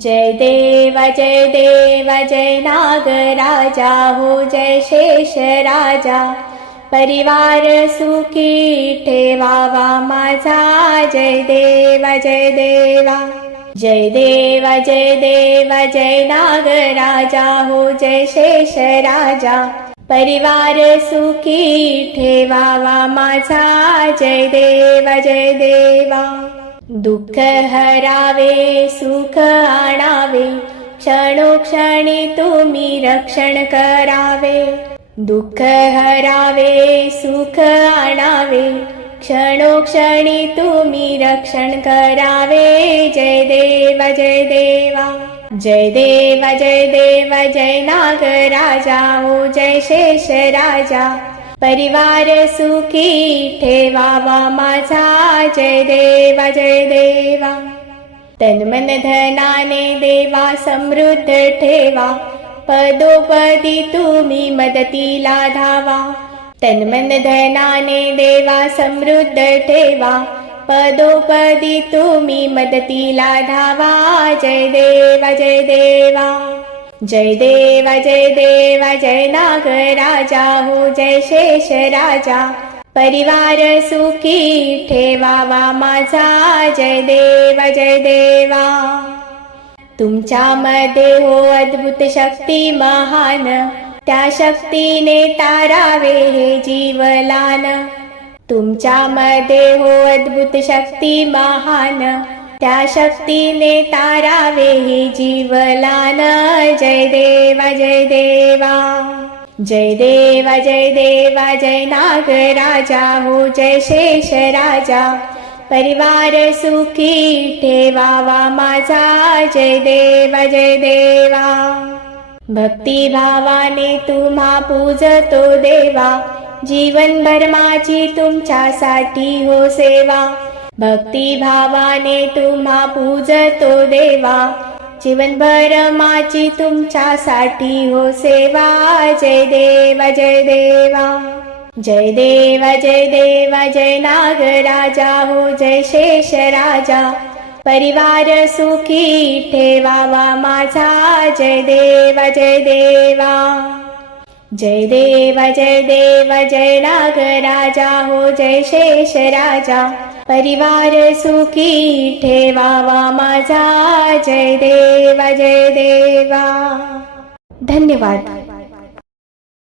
जय देव जय देव जय नागराजा हो जय शेष राजा। परिवार सुखी ठेवावा माझा। जय देव जय देवा। जय देव जय देव जय नागराजा हो जय शेष राजा। परिवार सुखी ठेवावा माझा। जय देव जय देवा। दुःख हरावे सुख आणावे क्षणोक्षणी तुम्ही रक्षण करावे. दुःख हरावे क्षणोक्षणी तुम्ही रक्षण करावे. जय देव जय देवा जय देव जय देव जय नागराजा ओ जय शेष राजा. परिवार सुखी ठेवावा माझा. जय देवा जय देवा तन्मन धनाने देवा समृद्ध ठेवा पदोपदी तुम्ही मदतीला धावा तन्मन धनाने देवा समृद्ध ठेवा पदोपदी तुम्ही मदतीला धावा जय देवा जय देवा. जय देव जय देव जय नागराजा हो जय शेष राजा परिवार सुखी ठेवावा माझा. जय देव जय देवा. तुमच्यामध्ये हो अद्भुत शक्ती महान. त्या शक्तीने तारावे हे जीवलान. तुमच्यामध्ये हो अद्भुत शक्ती महान. त्या शक्तीने तारावे हे जीवलान. जय देवा जय देवा. जय देवा जय देवा जय नागराजा हो जय शेष राजा। परिवार सुखी ठेवावा माझा। जय देवा जय देवा। भक्ती भावाने तुम्हा पूजतो देवा। जीवनभर माझी तुमच्यासाठी हो सेवा। भक्ती भावाने तुम्हा पूजतो देवा जीवनभर माझी तुमच्यासाठी हो सेवा. जय देवा जय देवा. जय देवा जय देवा जय नागराजा हो जय शेष राजा. परिवार सुखी ठेवावा माझा. जय देवा जय देवा. जय देवा जय देवा जय नागराजा हो जय शेष राजा परिवार सुखी ठेवावा माझा. जय देवा जय देवा. धन्यवाद.